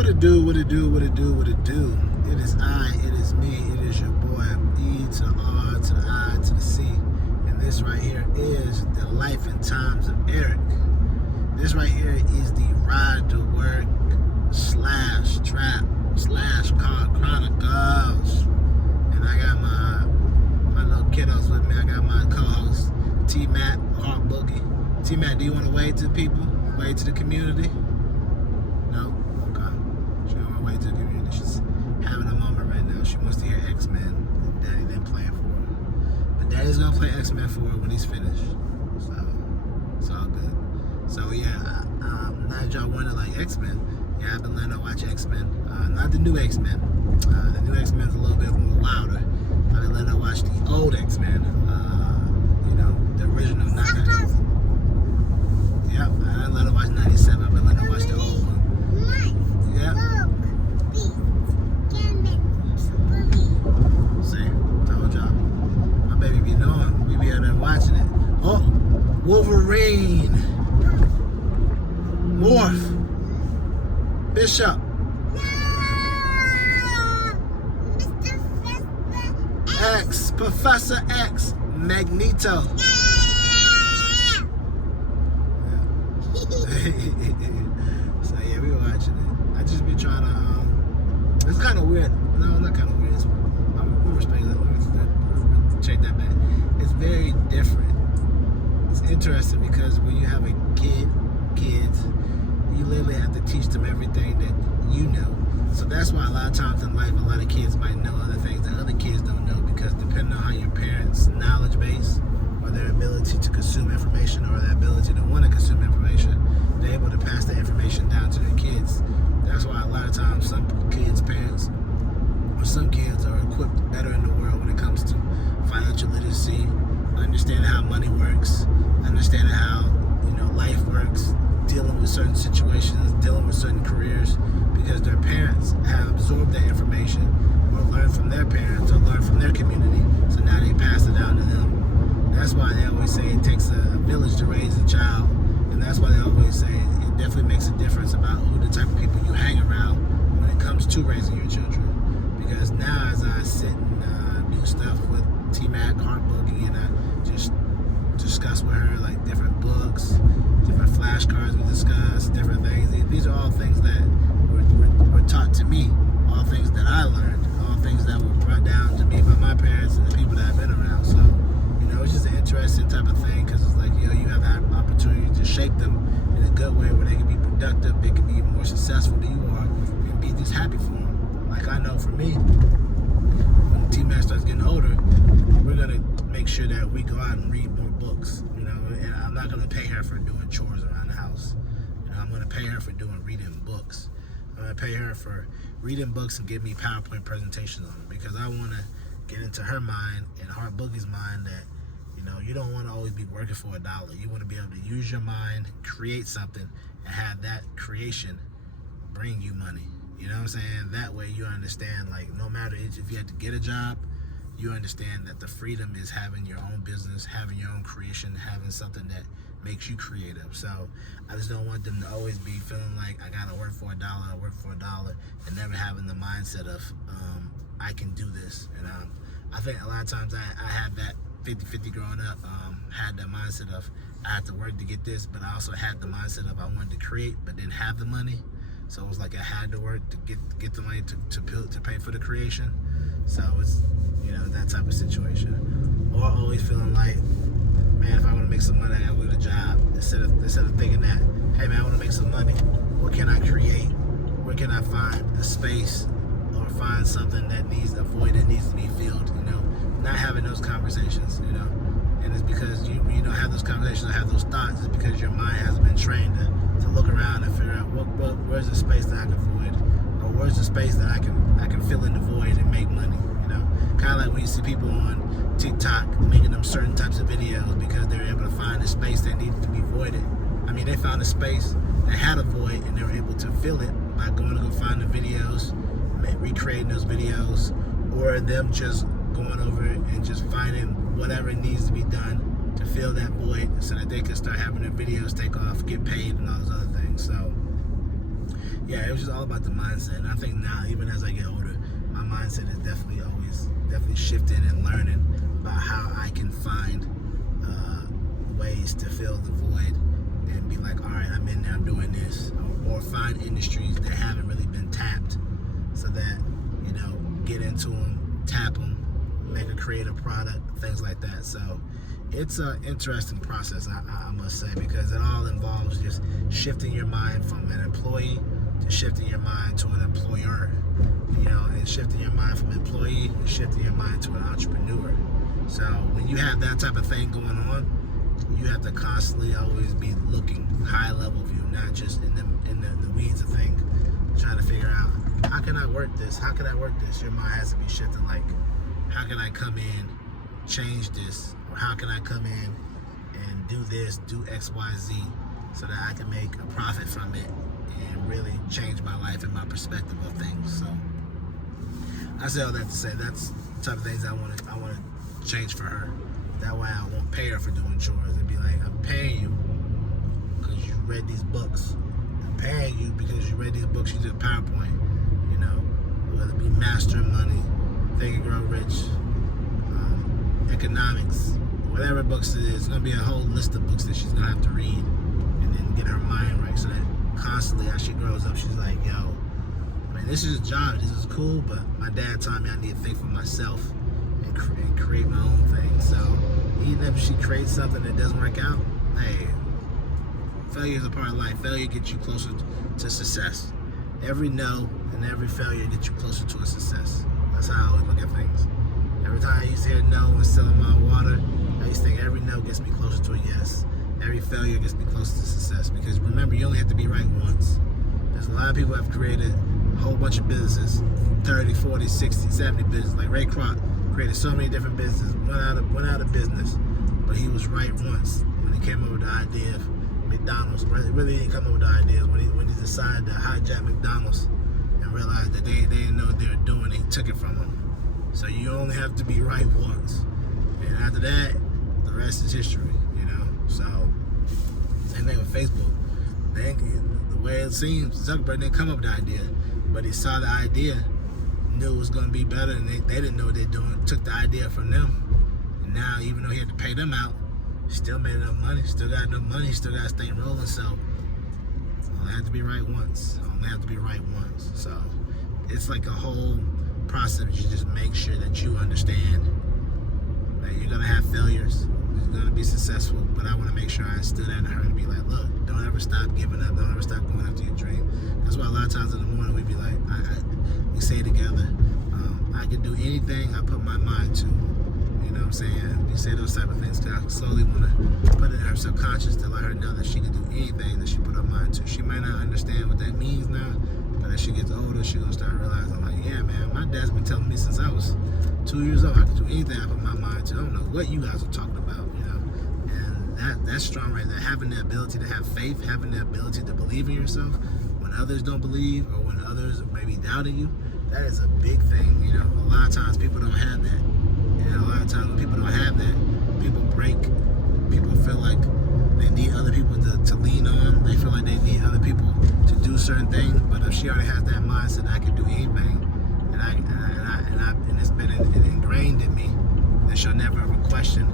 What it do, what it do, what it do, what it do. It is I, it is me, it is your boy, E to the R to the I to the C. And this right here is the life and times of Eric. This right here is the ride to work / trap / car chronicles. And I got my little kiddos with me. I got my co-host, T-Matt, Heart Boogie. T-Matt, do you want to wave to the people? Wave to the community? No? Okay. She don't want to wave to the community. She's having a moment right now. She wants to hear X-Men. Daddy didn't play it for her. But Daddy's going to play X-Men for her when he's finished. So, it's all good. So, yeah, now that y'all wonder, like, X-Men, yeah, I've been learning to watch X-Men. Not the new X-Men. The new X-Men's a little bit more wilder. I've been learning to watch the old X-Men. You know, the original. Yep, I didn't let her watch 97. I've been letting her watch the old one. Yep. See, told y'all. My baby be knowing. We be out there watching it. Oh, Wolverine. Morph. Bishop. X. Professor X. Magneto. So yeah, we were watching it. I just be trying to. It's kind of weird. No, not kind of weird. We respect that. Let me check that back. It's very different. It's interesting because when you have a kids, you literally have to teach them everything that you know. So that's why a lot of times in life, a lot of kids might know other things that other kids don't know, because depending on how your parents' knowledge base or their ability to consume information or their ability to want to consume information, they're able to pass that information down to their kids. That's why a lot of times some kids' parents or some kids are equipped better in the world when it comes to financial literacy, understanding how money works, understanding how, you know, life works, dealing with certain situations, dealing with certain careers, because their parents have absorbed that information or learned from their parents or learned from their community, so now they pass it down to them. That's why they always say it takes a village to raise a child, and that's why they always say it definitely makes a difference about who the type of people you hang around when it comes to raising your children. Because now as I sit and do stuff with T-Mac, Heart Boogie, and I just discuss with her like different books, different flashcards we discuss, different things. These are all things that were taught to me, all things that I learned, all things that were brought down to me by my parents and the people that I've been around. So, you know, it's just an interesting type of thing, because it's like, you know, you have the opportunity to shape them in a good way where they can be productive, they can be more successful than you are, and be just happy for them. Like I know for me, when T-Mac starts getting older, we're going to make sure that we go out and read more books, you know, and I'm not going to pay her for doing chores around the house. You know, I'm going to pay her for reading books. I'm going to pay her for reading books and give me PowerPoint presentations on them, because I want to get into her mind and Heart Boogie's mind that, you know, you don't want to always be working for $1. You want to be able to use your mind, create something, and have that creation bring you money. You know what I'm saying? That way you understand, like, no matter if you have to get a job, you understand that the freedom is having your own business, having your own creation, having something that makes you creative. So I just don't want them to always be feeling like I gotta work for $1, and never having the mindset of I can do this. And I think a lot of times I had that 50-50 growing up, had that mindset of I had to work to get this, but I also had the mindset of I wanted to create but didn't have the money. So it was like I had to work to get the money to pay for the creation. So it's, you know, that type of situation. Or always feeling like, man, if I want to make some money, I gotta go get a job. Instead of thinking that, hey man, I want to make some money. What can I create? Where can I find a space or find something that needs a void that needs to be filled? You know, not having those conversations. You know, and it's because you don't have those conversations or have those thoughts. It's because your mind hasn't been trained to look around and figure out where's the space that I can void, or where's the space that I can fill in the void and make money. You know, kind of like when you see people on TikTok making them certain types of videos because they're able to find a space that needed to be voided. I mean, they found a space that had a void and they were able to fill it by going to go find the videos, recreating those videos, or them just going over it and just finding whatever needs to be done to fill that void so that they can start having their videos take off, get paid, and all those other things. So yeah, it was just all about the mindset. And I think now, even as I get older, my mindset is definitely shifting and learning about how I can find ways to fill the void and be like, all right, I'm in there, I'm doing this, or find industries that haven't really been tapped, so that, you know, get into them, tap them, make a creative product, things like that. So it's an interesting process, I must say, because it all involves just shifting your mind from an employee to shifting your mind to an employer, you know, and shifting your mind from employee to shifting your mind to an entrepreneur. So when you have that type of thing going on, you have to constantly always be looking high level view, not just in the weeds of things, trying to figure out, how can I work this? How can I work this? Your mind has to be shifting, like, how can I come in, change this? Or how can I come in and do this, do X, Y, Z, so that I can make a profit from it and really change my life and my perspective of things. So I say all that to say that's the type of things I want to change for her. That way I won't pay her for doing chores. It'd be like, I'm paying you because you read these books. I'm paying you because you read these books, you did PowerPoint, you know, whether it be Mastering Money, Think and Grow Rich, economics, whatever books it is. It's going to be a whole list of books that she's going to have to read and then get her mind right, so that constantly as she grows up, she's like, yo, I mean, this is a job, this is cool, but my dad taught me I need to think for myself and create my own thing. So even if she creates something that doesn't work out, hey, failure is a part of life. Failure gets you closer to success. Every no and every failure gets you closer to a success. That's how I always look at things. Every time I used to hear no and selling my water, I used to think every no gets me closer to a yes. Every failure gets me closer to success. Because remember, you only have to be right once. There's a lot of people who have created a whole bunch of businesses, 30, 40, 60, 70 businesses. Like Ray Kroc created so many different businesses, went out of business, but he was right once when he came up with the idea of McDonald's. Really didn't come up with the idea when he decided to hijack McDonald's and realized that they didn't know what they were doing. They took it from him. So you only have to be right once, and after that, the rest is history. You know. So same thing with Facebook. The way it seems, Zuckerberg didn't come up with the idea, but he saw the idea, knew it was going to be better, and they didn't know what they're doing. Took the idea from them, and now even though he had to pay them out, still made enough money. Still got enough money. Still got to stay rolling. So only have to be right once. Only have to be right once. So it's like a whole process. You just make sure that you understand that you're gonna have failures, you're gonna be successful, but I want to make sure I instill that in her and be like, look, don't ever stop giving up, don't ever stop going after your dream. That's why a lot of times in the morning we be like, we say together, I can do anything I put my mind to. You know what I'm saying? We say those type of things because I slowly want to put it in her subconscious to let her know that she can do anything that she put her mind to. She might not understand what that means now, but as she gets older, she's gonna start realizing, like, yeah, man, my dad's been telling me since I was 2 years old I could do anything I put my mind to. I don't know what you guys are talking about, you know. And that's strong right there. Having the ability to have faith, having the ability to believe in yourself when others don't believe or when others may be doubting you, that is a big thing, you know. A lot of times people don't have that. And a lot of times when people don't have that, people break. People feel like they need other people to lean on. They feel like they need other people to do certain things. But if she already has that mindset, I can do anything, and it's been ingrained in me, that she'll never ever question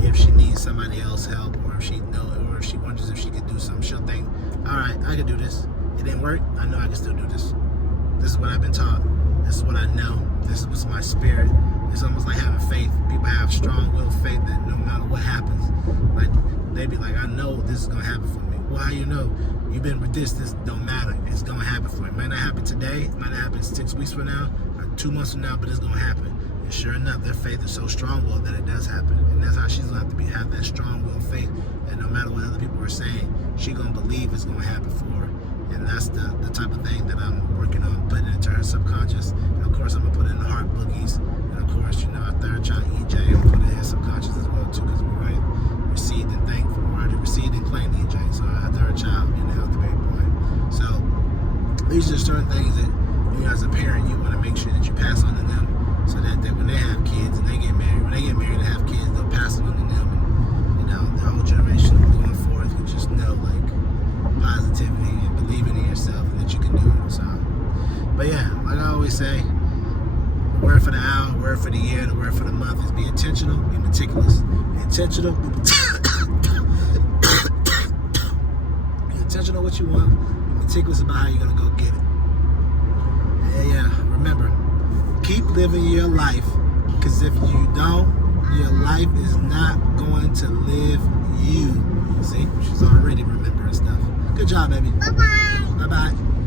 if she needs somebody else's help, or if she wonders if she could do something. She'll think, all right, I can do this. It didn't work. I know I can still do this. This is what I've been taught. This is what I know. This is what's my spirit. It's almost like having faith. People have strong-willed faith that no matter what happens, like they be like, I know this is gonna happen for me. Well, how you know? You've been with this don't matter. It's gonna happen for you. It might not happen today. It might not happen 6 weeks from now or 2 months from now, but it's gonna happen. And sure enough, their faith is so strong-willed that it does happen. And that's how she's gonna have to have that strong-willed faith. And no matter what other people are saying, she's gonna believe it's gonna happen for her. And that's the type of thing that I'm working on, putting into her subconscious. And of course, I'm gonna put it in the heart boogies. And of course, you know, our third child, EJ, I'm gonna put it in his subconscious as well too, because we already received and thankful, we already received and claimed EJ. So our third child being a healthy baby boy. So these are certain things that you as a parent, you want to make sure that you pass on to them, so that when they have kids and they get married, when they get married and have kids, they'll pass it on to them. And, you know, the whole generation going forth, you just know, like, positivity and believing in yourself and that you can do it. But yeah, like I always say, the word for the hour, the word for the year, the word for the month is be intentional, be meticulous. Be intentional. Be intentional what you want. Be meticulous about how you're going to go get it. And yeah, remember, keep living your life, because if you don't, your life is not going to live you. See, she's already remembering stuff. Good job, baby. Bye-bye. Bye-bye.